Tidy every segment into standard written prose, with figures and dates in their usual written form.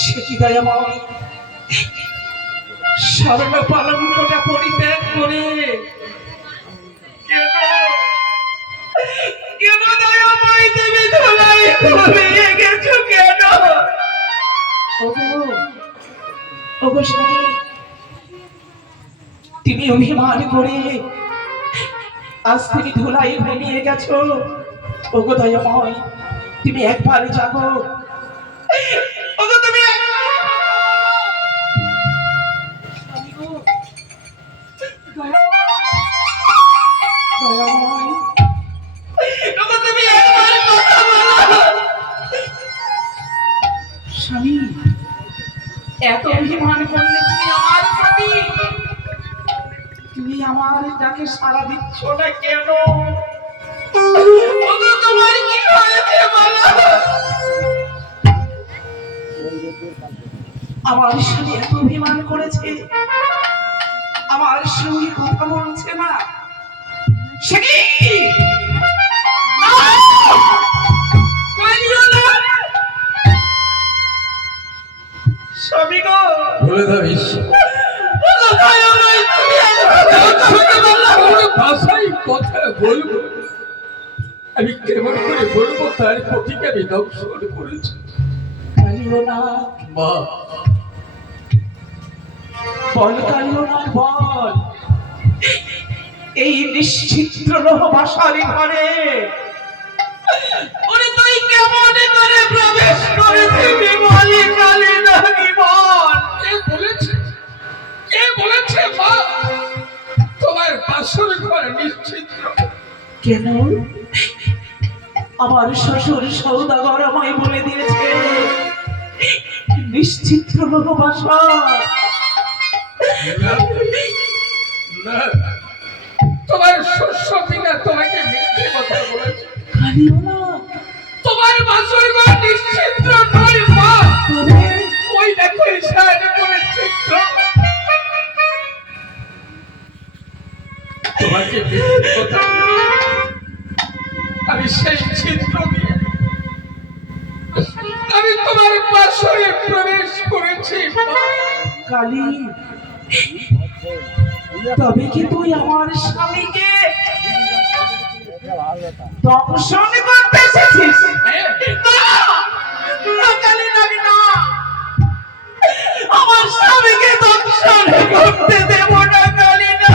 সে কি দয়াময় স্বর্ণ পালঙ্কটা পরিত্যাগ করে কেন কেন দয়াময় তুমি ধুলায় ঘুমিয়ে গেছো কেন? ওগো ওগো স্বামী, তুমি অভিমান করে আজ তুমি ধুলায় ঘুমিয়ে গেছো। ওগো দয়াময়, তুমি একবার জাগো। ওগো তুমি স্বামী, এত অভিমান করলে তুমি আমার প্রতি, তুমি আমার ডাকে সাড়া দিচ্ছ না কেন? তোমার কি হয়েছে বলো? আমার স্বামী এত অভিমান করেছে, আমার সঙ্গে কথা বলছে না। সে কি স্বামী গো, বলে দাঁড়িস ভাষাই কথা বলবো, আমি কেমন করে বলবো তার পতিকে আমি দংশন করেছি। কালিও না মা, বল কালিও না বল, এই নিশ্চিত্র বাসার ঘরে ওরে তুই কেমন করে প্রবেশ করেছিস? বলি কালি নাকি বল। কে বলেছে, কে বলেছে মা তোমার বাসর ঘর নিশ্চিত্র? কেন? আমার শ্বশুর সৌদাগর আমায় বলে দিয়েছে নিশ্চিত্র বাসা। না, তোমার শস্য বিনা তোমাকে মিথ্যে কথা বলেছে। কালিও না, তোমার বাসর ঘর নিশ্চিত্র নয় মা। ওই দেখো ইশারা করে চিত্র। তোমাকে মিথ্যে কথা আমি সেই চিত্র দিয়ে আমি তোমার বাসরে প্রবেশ করেছি। কালী, তবে কি তুই আমার স্বামীকে দংশন করতে এসেছিস? কালী নাকি না, আমার স্বামীকে দংশন করতে দেব না। কালী না,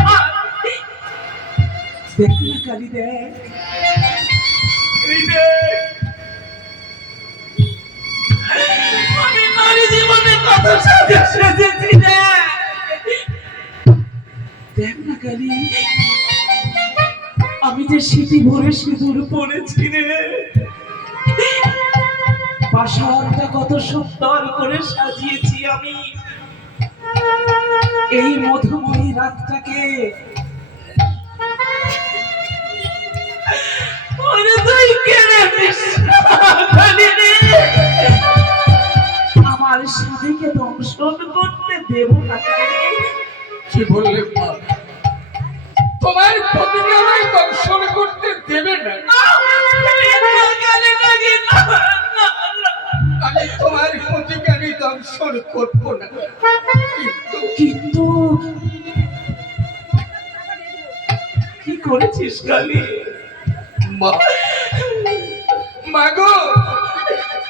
দেখ না কালী, দেখ আমি নারী জীবনে কত সাজে সেজেছি রে। দেখ না কালী, আমি যে সিঁথি ভরে সিঁদুর পরেছি রে। বাসাটা কত সুন্দর করে সাজিয়েছি আমি এই মধুময়ী রাতটাকে। ওরে তুই কেনে কালী রে, আমার স্বামীকে দংশন করতে দেব না। কি বললে মা? তোমার পতিকে আমি দংশন করতে দেবে না? আমি তোমার পতিকে আমি দংশন করবো না। কিন্তু কি করেছিস কালী? মা, মাগো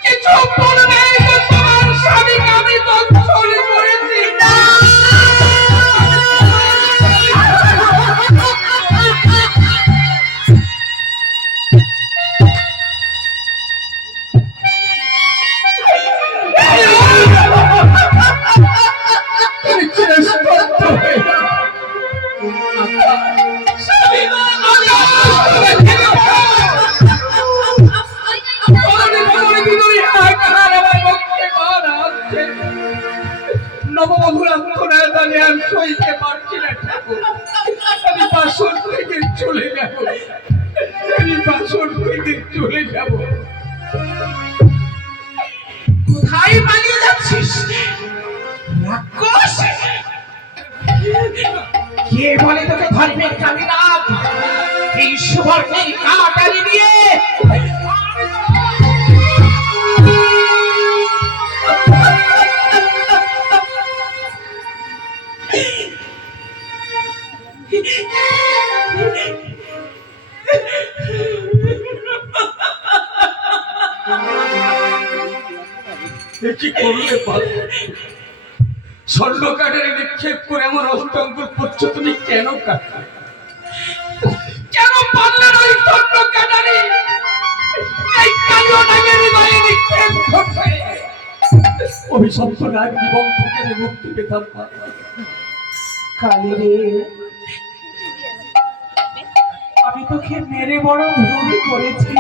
কিছু বলবে তো, তোমার স্বামীকে আমি দংশন করেছি না। চলে যাব। কোথায় পালিয়ে যাচ্ছিস রাক্ষস? কে বলে তোকে ধর্মের কালীনাথ এই সুবর্ণের কাটারি নিয়ে? এ কি করলে বল? স্বর্ণ কাটারে নিক্ষেপ করে আমার অষ্টঙ্গ করছো তুমি কেন কাটলে? কেন পারলে না ওই স্বর্ণ কাটারে এই কালো নাগের হৃদয়ে নিক্ষেপ করতে? অভিশপ্ত নাগ জীবন থেকে আমি মুক্তি পেতাম না। কালী রে, আমি তোকে মেরে বড় ভুল করেছি।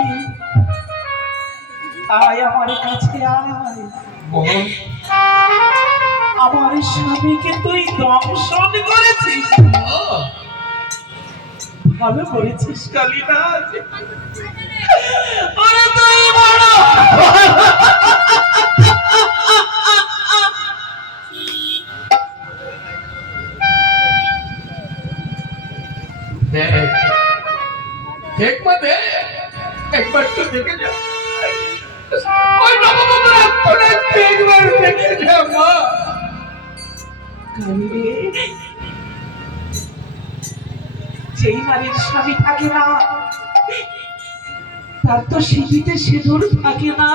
আয় আমার কাছে আয়। বল, আমার স্বামীকে তুই দংশন করেছিস, ভালো করেছিস কালীনাথ। ওরে তুই বড় দেখ দেখ মা দেখ, একবার তো দেখে যা। ওই নববধূর আত্মটা একবার দেখে যা মা। কালী রে, যেই নারীর স্বামী থাকে না তার তো সিঁথিতে সিঁদুর থাকে না।